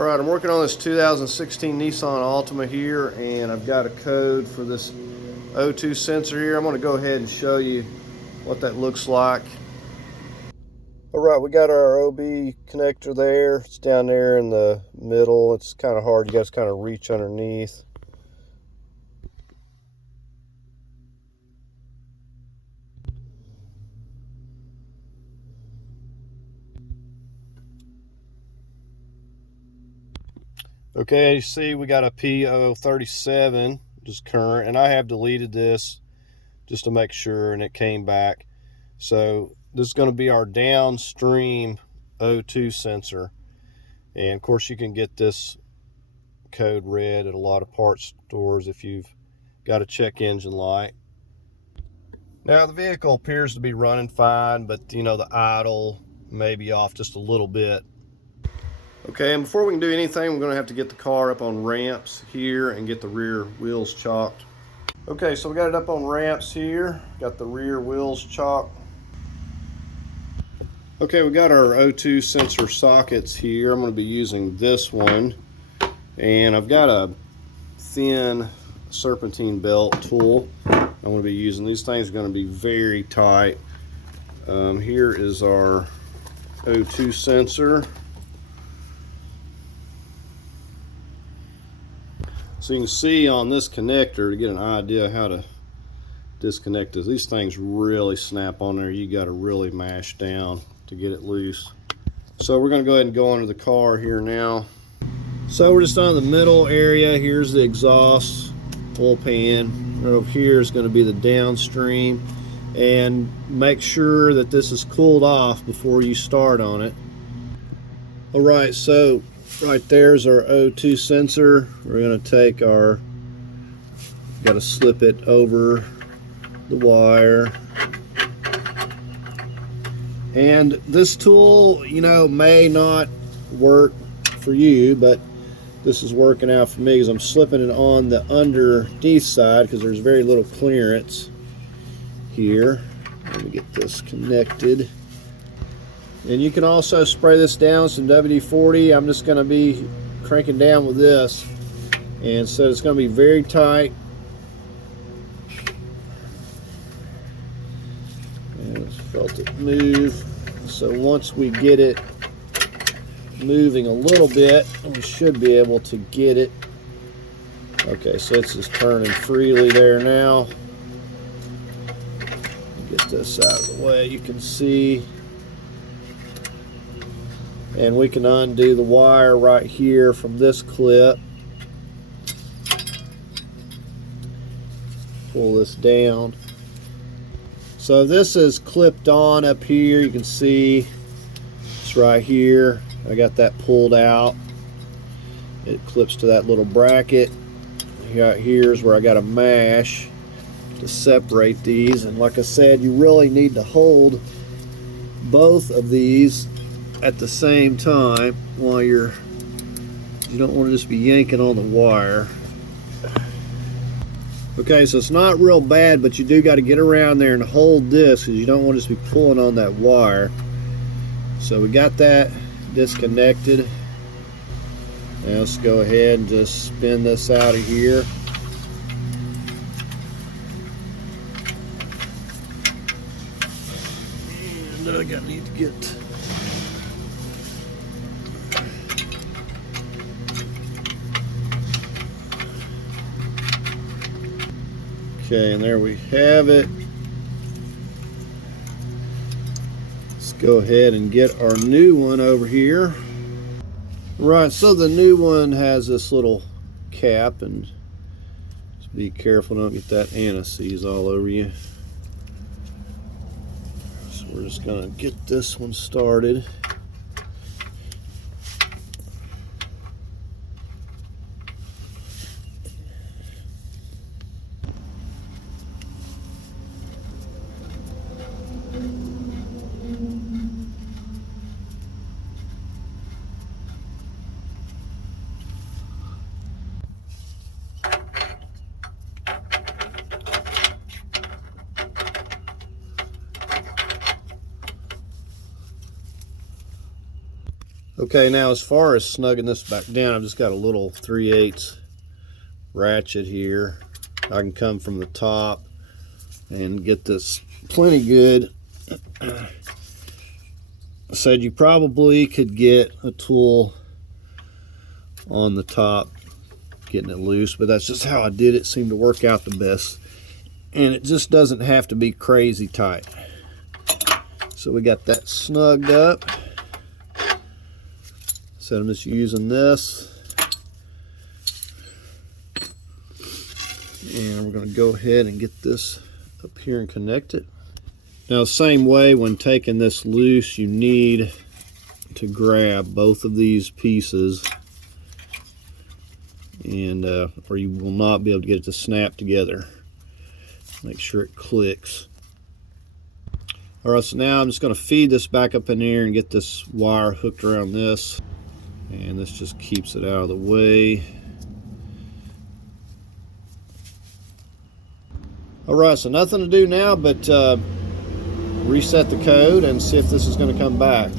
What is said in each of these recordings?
All right, I'm working on this 2016 Nissan Altima here, and I've got a code for this O2 sensor here. I'm going to go ahead and show you what that looks like. All right, we got our OB connector there. It's down there in the middle. It's kind of hard. You guys kind of reach underneath. Okay, you see we got a P037, which is current, and I have deleted this just to make sure, and it came back. So this is going to be our downstream O2 sensor, and of course you can get this code read at a lot of parts stores if you've got a check engine light. Now the vehicle appears to be running fine, but you know, the idle may be off just a little bit. Okay, and before we can do anything, we're going to have to get the car up on ramps here and get the rear wheels chalked. Okay, so we got it up on ramps here, got the rear wheels chalked. Okay, we got our O2 sensor sockets here. I'm going to be using this one, and I've got a thin serpentine belt tool. I'm going to be using these things. Are going to be very tight. Here is our O2 sensor. So you can see on this connector, to get an idea how to disconnect this, these things really snap on there. You got to really mash down to get it loose. So we're going to go ahead and go under the car here now. So we're just on the middle area. Here's the exhaust oil pan. Right over here is going to be the downstream. And make sure that this is cooled off before you start on it. All right, so right there's our O2 sensor. We're going to take our, got to slip it over the wire. And this tool, you know, may not work for you, but this is working out for me because I'm slipping it on the underneath side because there's very little clearance here. Let me get this connected. And you can also spray this down with some WD-40. I'm just going to be cranking down with this, and so it's going to be very tight. And I felt it move. So once we get it moving a little bit, we should be able to get it. Okay, so it's just turning freely there now. Get this out of the way. You can see. And we can undo the wire right here from this clip. Pull this down. So this is clipped on up here. You can see it's right here. I got that pulled out. It clips to that little bracket. Here's where I got a mash to separate these. And like I said, you really need to hold both of these at the same time while you don't want to just be yanking on the wire. Okay, so it's not real bad, but you do got to get around there and hold this because you don't want to just be pulling on that wire. So we got that disconnected. Now let's go ahead and just spin this out of here. And I need to get okay, and there we have it. Let's go ahead and get our new one over here. Right, so the new one has this little cap, and just be careful don't get that anti-seize all over you. So we're just gonna get this one started. Okay, now as far as snugging this back down, I've just got a little 3/8 ratchet here. I can come from the top and get this plenty good. I said you probably could get a tool on the top getting it loose, but that's just how I did it. Seemed to work out the best, and it just doesn't have to be crazy tight. So we got that snugged up. So I'm just using this, and we're going to go ahead and get this up here and connect it. Now, same way, when taking this loose, you need to grab both of these pieces, and or you will not be able to get it to snap together. Make sure it clicks. All right, so now I'm just going to feed this back up in here and get this wire hooked around this, and this just keeps it out of the way. All right, so nothing to do now but reset the code and see if this is going to come back.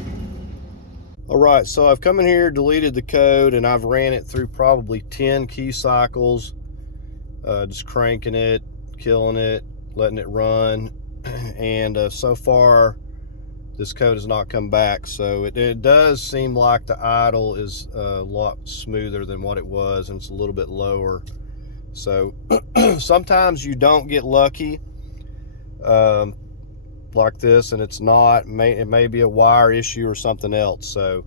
All right, so I've come in here, deleted the code, and I've ran it through probably 10 key cycles, just cranking it, killing it, letting it run, and so far this code has not come back. So it does seem like the idle is a lot smoother than what it was, and it's a little bit lower. So sometimes you don't get lucky like this, and it's not, it may be a wire issue or something else. So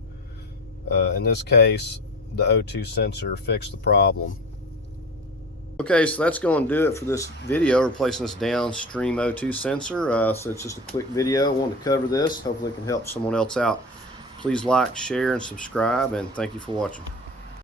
in this case, the O2 sensor fixed the problem. Okay, so that's going to do it for this video, replacing this downstream O2 sensor. So it's just a quick video. I wanted to cover this. Hopefully it can help someone else out. Please like, share, and subscribe, and thank you for watching.